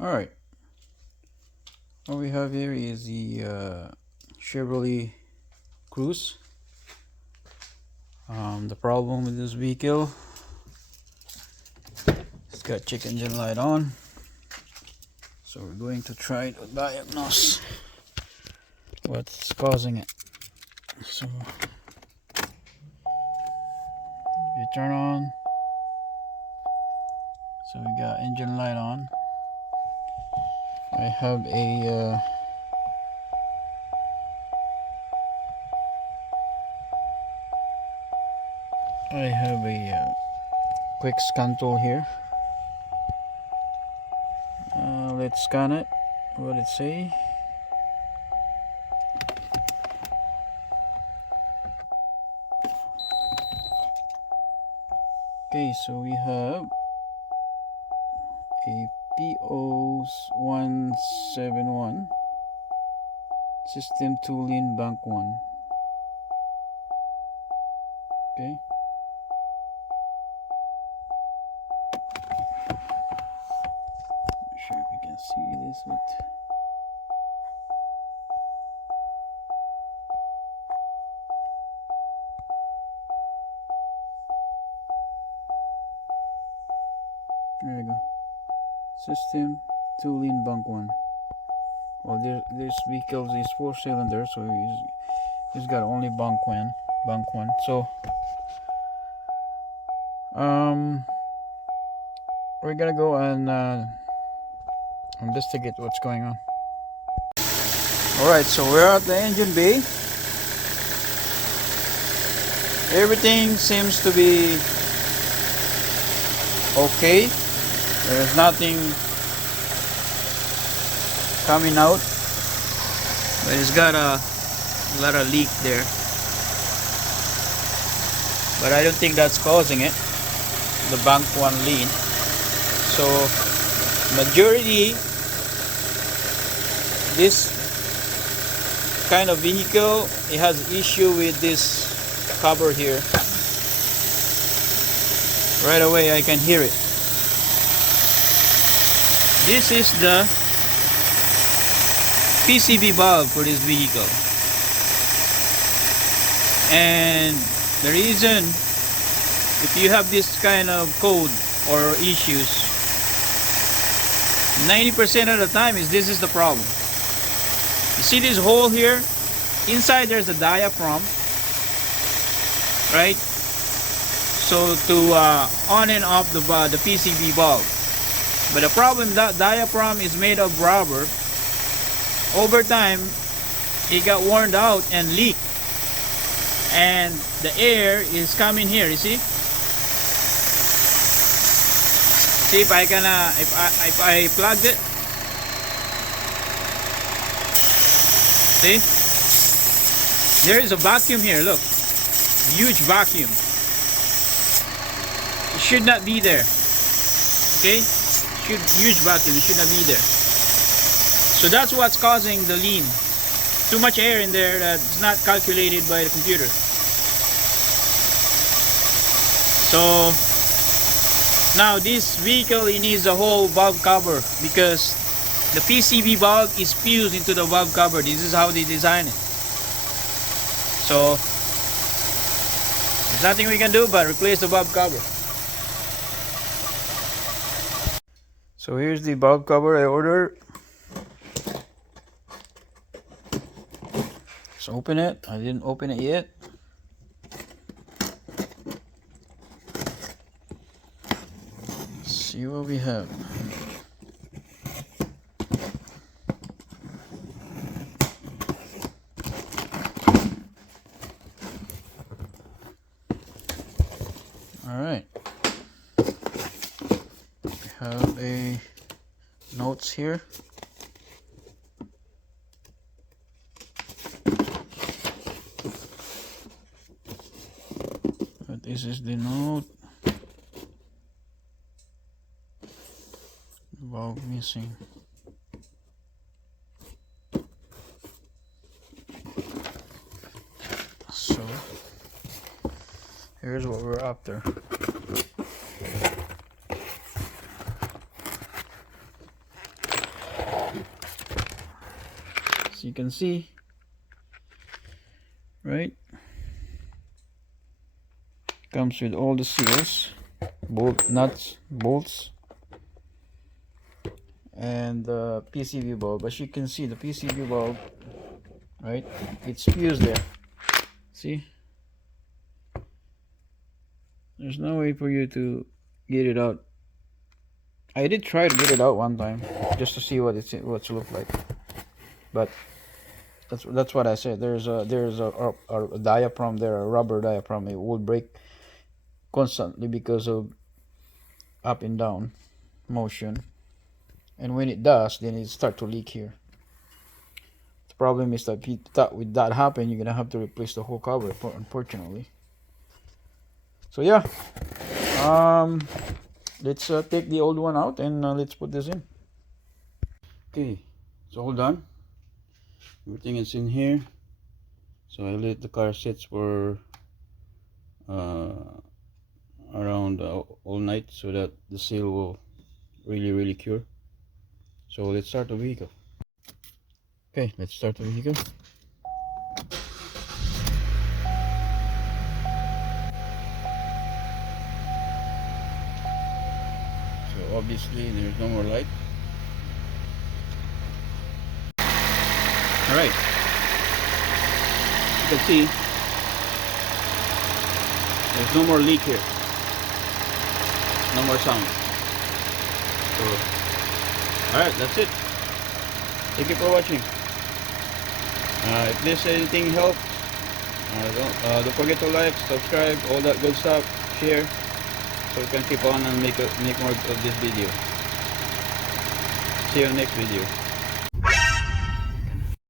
Alright, what we have here is the Chevrolet Cruze. The problem with this vehicle, it's got check engine light on, so we're going to try to diagnose what's causing it. So you turn on, so we got engine light on. I have a quick scan tool here. Let's scan it. What did it say? Okay, so we have a P0171 system tooling bank 1. Okay, not sure if you can see this, but there we go. System tooling bank 1. Well, this vehicle is 4-cylinder, so he's got only bank 1. So we're gonna go and investigate what's going on. Alright, so we're at the engine bay. Everything seems to be okay. There's nothing coming out, but it's got a lot of leak there, but I don't think that's causing it, the bank 1 lean. So majority, this kind of vehicle, it has issue with this cover here. Right away I can hear it. This is the PCV valve for this vehicle, and the reason, if you have this kind of code or issues, 90% of the time this is the problem. You see this hole here? Inside there's a diaphragm, right? So to on and off the PCV valve. But the problem, that diaphragm is made of rubber. Over time, it got worn out and leaked, and the air is coming here. You see? See if I can, if I plugged it. See? There is a vacuum here. Look, huge vacuum. It should not be there. Okay? Huge vacuum. It should not be there. So that's what's causing the lean. Too much air in there that's not calculated by the computer. So now this vehicle, it needs a whole valve cover, because the PCV valve is fused into the valve cover. This is how they design it. So there's nothing we can do but replace the valve cover. So here's the valve cover I ordered. Let's open it. I didn't open it yet. Let's see what we have. Alright. We have a notes here. This is the note. Valve missing. So here's what we're after. you can see, right? Comes with all the seals, nuts, bolts, and the PCV bulb. As you can see, the PCV bulb, right, it's fused there. See, there's no way for you to get it out. I did try to get it out one time just to see what it look like, but that's what I said. There's a diaphragm there, a rubber diaphragm. It will break constantly because of up and down motion, and when it does, then it start to leak here. The problem is that with that happen, you're gonna have to replace the whole cover, unfortunately. So yeah, let's take the old one out and let's put this in. Okay, it's all done. Everything is in here. So I let the car sit for around all night so that the seal will really cure. So let's start the vehicle. Okay, let's start the vehicle. So obviously there's no more light. Alright, you can see there's no more leak here, no more sound. So alright, that's it. Thank you for watching. If this anything helped, don't forget to like, subscribe, all that good stuff, share, so we can keep on and make more of this video. See you in the next video.